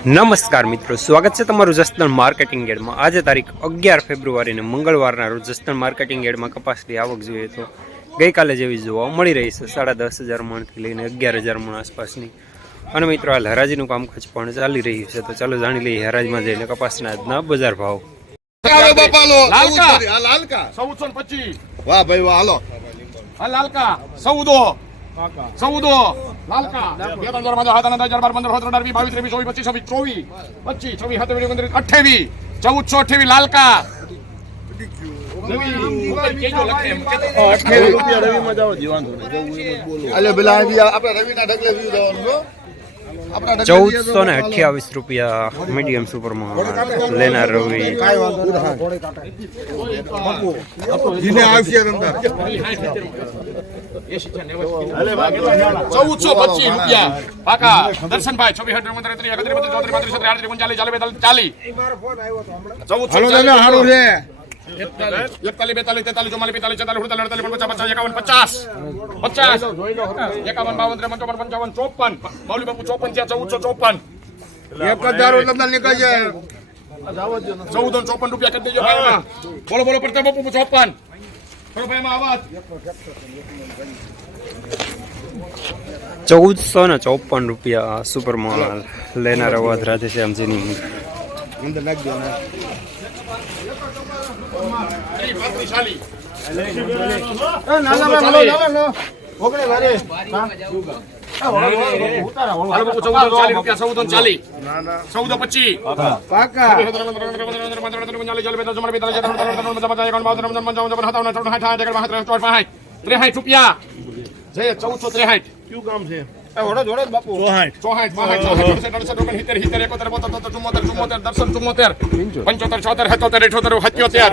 નમસ્કાર મિત્રો સ્વાગત છે તમારું જસદણ માર્કેટિંગ ગેડમાં આજે તારીખ અગિયાર ફેબ્રુઆરીને મંગળવારના રોજ જસદણ માર્કેટિંગ ગેડમાં કપાસની આવક જોઈએ તો ગઈકાલે જેવી જોવા મળી રહી છે સાડા દસ હજાર મણથી લઈને અગિયાર હજાર મણ આસપાસની. અને મિત્રો હાલ હરાજીનું કામકાજ પણ ચાલી રહ્યું છે. તો ચાલો જાણી લઈએ હરાજમાં જઈને કપાસના આજના બજાર ભાવ. વાહ ભાઈ વાહ હાલો. આ લાલકા ચૌદો ચૌદો લાલકા બે ત્રણ હજાર પાંચ હાથ હજાર બાર પંદર સત્તર અઢાર વીસ બાવીસ ત્રેવીસ ચોવીસ પચીસ છવ્વીસ ચોવીસ પચીસ છવ્વીસ સત્યાવીસ ઓગણત્રીસ અઠ્યાવીસ ચૌદસો અઠ્યાવીસ લાલકા અલે પેલા આપણે રવિના ઢગલે વ્યૂ દેવાનું છો આપણા ઢગલે ચૌદસો ને અઠ્યાવીસ રૂપિયા મીડિયમ સુપરમાં લેનાર રવિ. જીને આવશે અંદર. ચૌદસો પચીસ રૂપિયા. પાકા દર્શનભાઈ છવ્વીસ પંદર ત્રીસ એકત્રીસ ચોત્રીસ પાંત્રીસ છત્રીસ ચાલીસ. ચાલીસ ચૌદસો એકતાલીસ બેતાલીસ તેતાલીસ ચુમ્માલીસ પિસ્તાલીસ છેતાલીસ અડતાલીસ અડતાલીસ પચાસ પચાસ એકાવન પચાસ પચાસ એકાવન બાવન ત્રેપન ચોપન પંચાવન ચોપન બાવલી બાપુ ચોપન ત્યાં ચૌદસો ચોપન એક હજાર તમને નીકળી જાય ચૌદ ચોપન રૂપિયા કરી દેજો ભાઈમાં બોલો બોલો પડતા બાપુ ચોપન બોલો ભાઈમાં આવાજ ચૌદસો ને ચોપન રૂપિયા સુપરમાં લેનાર અવાજ રાધેશ્યામજીની અંદર નાખજો ને પાંત્રીસાલી હાલો બાપુ ચૌદ પચીસ પાકા ત્રેહાઠ રૂપિયા ચૌદસો ત્રેહાઠ કયું કામ છે પંચોતેર. છોતેર સત્યોતેર. અઠોતેર સત્યોતેર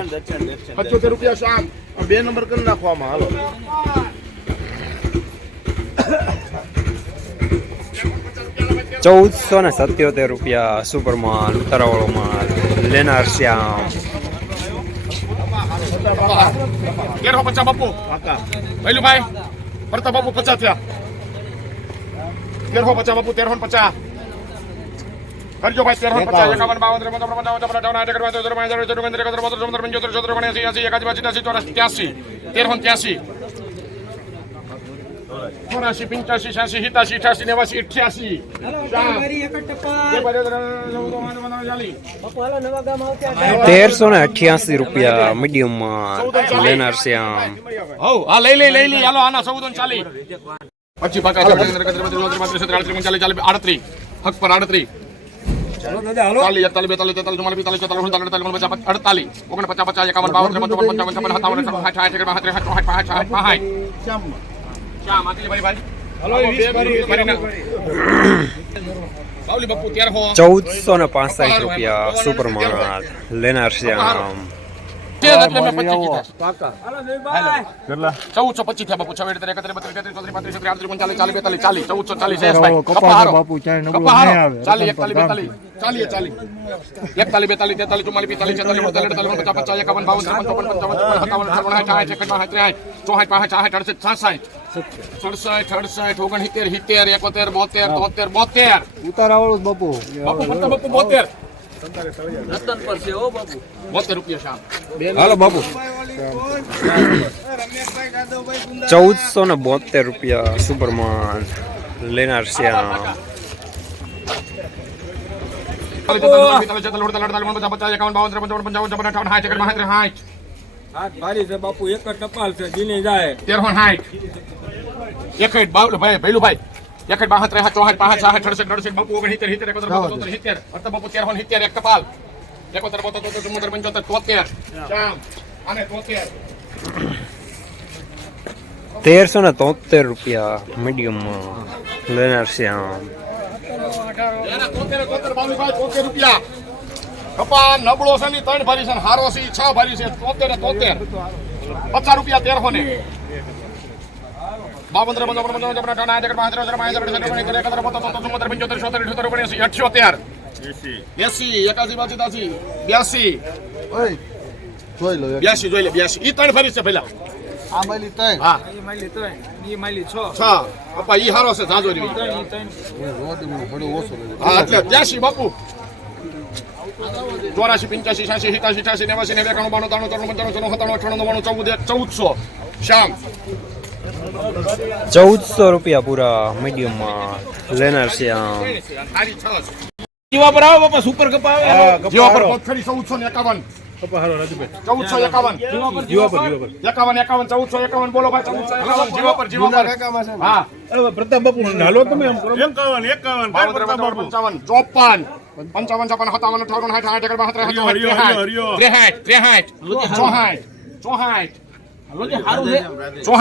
સત્યોતેર રૂપિયા શામ બે નંબર કરી નાખવામાં હાલો. ચૌદસો ને સત્યોતેર રૂપિયા સુપરમાં ઉતારાવાળો માલ લેનાર શ્યામ. તેરસો પચાસ બાપુ. પહેલું ભાઈ પ્રતાપ બાપુ પચાસ થયા. તેરસો પચાસ બાપુ તેરસો પચાસ. કરજો ભાઈ તેરસો પચાસ એકાવન બાવન ત્રેપન ચોપન પંચાવન છપ્પન અઠાવન આઠ બાર તેર પાંચ હજાર ચૌદ પંદર એકોતેર બોતેર ચૌદ પંચોતેર ચોતેર ઓગણએંસી એંસી એકાજી બાસી ત્યાસી ચોરાસી ત્યાસી તેરસો ત્યાસી. ચોરાસી પંચ્યાસી છ્યાસી સિત્યાસી અઠ્યાસી નેવાસી અઠ્યાસી. તેરસો ને અઠ્યાસી રૂપિયા મીડિયમ લેનાર શ્યામ હવ હા લઈ લઈ લઈ લઈ. હાલો આના ચૌદ ચાલી ચાલીસ ચાલીસ આડત્રીસ. હક પર આડત્રીસ. ચાલીસ એકતાલીસ બેતાલીસ તેતાલીસ ચુમ્માલીસ પિસ્તાલીસ છેતાલીસ અડતાલીસ અડતાલીસ પચાસ અડતાલીસ. ઓગણ પચાસ પચાસ એકાવન બાવન ત્રેપન ચોપન પંચાવન છપ્પન સત્તાવન સાઠ સાઠ એકર શ્યામ. આટલી ભાઈ ભાઈ ચૌદસો ને પાસઠ રૂપિયા સુપરમાં લેનાર શ્યામ. ચૌદસો પચીસ થયા બાપુ છવ્વીસ એકત્રીસ બત્રીસ ચોત્રીસ પાંત્રીસ આડત્રીસ ઓગણચાલીસ ચાલીસ બેતાલીસ ચાલીસ ચૌદસો ચાલીસ હારો ચાલીસ એકતાલીસ બેતાલીસ ચાલીસ ચાલીસ એકતાલીસ બેતાલીસ તેતાલીસ ચુમ્માલીસ પિસ્તાલીસ છેતાલીસ અડતાલીસ અડતાલીસ પચાસ પચાસ એકાવન બાવન ત્રેપન ચોપન પંચાવન છપ્પન સત્તાવન અઠાવન સાઠ સાઠ એકસઠ બાસઠ ચોસઠ પાંસઠ સાઠ અડસઠ છાસઠ સડસઠ અડસઠ ઓગણ સિત્તેર સિત્તેર એકોતેર બોતેર તોતેર બોતેર ઉતારાવાળું બાપુ બાપુ ફરતા બાપુ બોતેર બોતેર રૂપિયા શામ હાલો બાપુ ચૌદસો ને બોતેર રૂપિયા સુપરમાન લેનાર છે બાપુ એક જ ટપાલ છે જીની જાય. તેરસો ને તોતેર રૂપિયા મીડિયમમાં લેનાર બાહત રૂપિયા કપા નબળો છે ની ત્રણ ભરી છે ને હારો છે ઈ છ ભરી છે તોતેર ને તોતેર પચાસ રૂપિયા કપાલ ને બાવન ત્રેપન ચોપન પંચાવન ચોપન અઠાવન આઠ એકડ પાંચ ત્રણ ચાર પાંચ છ સાત આઠ નવ દસ અગિયાર બાર તેર ચૌદ પંદર પંચોતેર છોતેર અઠ્યોતેર ઓગણએંસી અઠ્યોતેર એસી એકાસી બાસી ત્યાસી બ્યાસી ઓય જોઈ લો એક. બ્યાસી જોઈ લે બ્યાસી ત્રણ ભરી છે હારો છ છ હારો છે તોતેર તોતેર. પચાસ રૂપિયા તેરસો ત્રણ બાપુ ચોરાશી પંચ્યાસી છ્યાસી સિત્યાસી અઠ્યાસી નેવાસી નેવું એકાણું બાણું ત્રાણું ત્રણ પંચાણું છન્નું સત્તાણું અઠાણું નવ્વાણું ચૌદ એક ચૌદસો શ્યામ ચૌદસો રૂપિયા પૂરા મીડિયમમાં લેનાર છે આમ હારી. જીવા પર આવો બાપા સુપર કપા આવે જીવા પર કોથળી ચૌદસો ને એકાવન ચૌદસો એકાવન જીવા પર જીવા પર એકાવન એકાવન ચૌદસો એકાવન બોલો ભાઈ ચૌદસો એકાવન જીવા પર જીવા પર હા પ્રતાપ બાપુ હાલો તમે એમ કરો બાવન ત્રેપન ચોપન પંચાવન ચોપન પંચાવન ચોપન સત્તાવન અઠાવન સાઠ બાસઠ ત્રેસઠ ત્રેસઠ ત્રેસઠ ચોહાઠ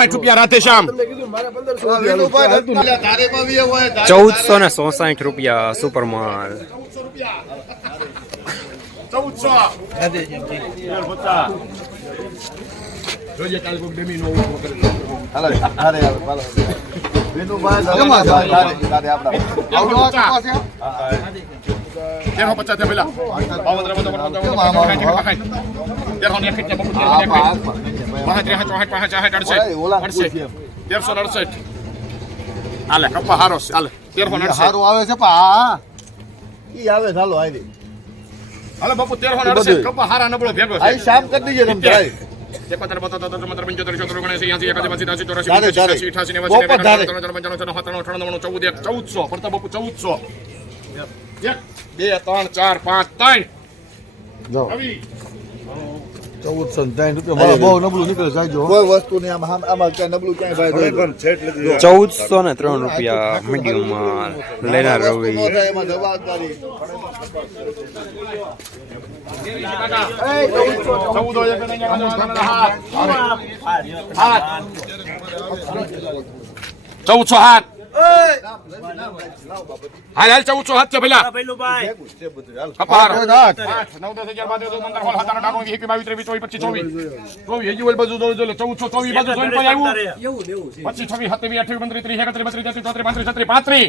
રૂપિયા ચૌદસો ને સોસાઠ રૂપિયા સુપરમાલ. ચૌદસો જોઈએ હારે? તેરસો પચાસ થયા પેલા બાવન ત્રેપન ચોપન પંચાવન છપ્પન સાઠ એકડ બાસઠ. તેરસો ને એકસઠ બપોર તેરસો એકસઠ. પાંચ ત્રેસઠ ચોસઠ પાંચ ચાસઠ અડસઠ અડસઠ તેરસો અડસઠ હાલે કપ્પા હારો છે હાલે તેરસો અડસઠ સારું આવે છે પણ હા ઈ આવે ચાલો આઈ હાલે બાપુ તેરસો અડસઠ કપ્પા હારા નબળો ભેગો છે શામ કરી દીજે તમે તારે. એકોતેર બોતેર તોતેર પંચોતેર છોતેર ઓગણએંસી એંસી ચોરાસી. પંચ્યાસી નેવાસી ધારે. નેવ્યાસી ત્રણ પંચાણું અઠાણું ચૌદ એક ચૌદસો ફરતા બાપુ ચૌદસો એક બે ત્રણ ચાર પાંચ ત્રણ આવી ચૌદસો ને ત્રણ રૂપિયા મારા બહુ નબળું નીકળે સાહેબ કોઈ વસ્તુ નહીં આમ આમ- આમાં ક્યાંય નબળું ક્યાંય ભાઈ ભાઈ. ચૌદસો ને ત્રણ રૂપિયા મીડિયમમાં લેનાર રવિ. ચૌદસો હાથ. હાલ હાલ ચૌદસો હાથ છે પેલા કપાર આઠ. આઠ. નવ દસ અગિયાર બાર તેર પંદર સોળ સત્તર અઢાર ઓગણીસ એકવીસ બાવીસ ત્રેવીસ ચોવીસ પચીસ ચોવીસ ચોવીસ હજી ઓલી બાજુ ચોવીસ બાજુ આવ્યું. પચીસ છવ્વીસ ત્રીસ એકત્રીસ બત્રીસ તેત્રીસ ચોત્રીસ પાંત્રીસ છત્રીસ પાંત્રીસ.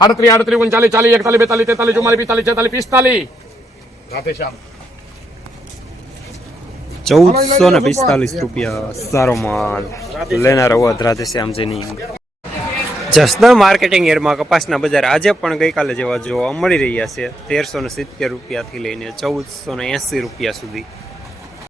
આડત્રીસ આડત્રીસ ઓગણચાલીસ ચાલીસ એકતાલીસ બેતાલીસ તેતાલીસ ચુમ્માલીસ પિસ્તાલીસ છેતાલીસ પિસ્તાલીસ. રાધે શ્યામ ચૌદસો ને પિસ્તાલીસ રૂપિયા સારો માલ લેનાર અવધ રાધેશ્યામજીની જસદણ માર્કેટિંગ એરમાં કપાસના બજાર આજે પણ ગઈકાલે જેવા જોવા મળી રહ્યા છે. તેરસો ને સિત્તેર રૂપિયાથી લઈને ચૌદસો ને એંસી રૂપિયા સુધી.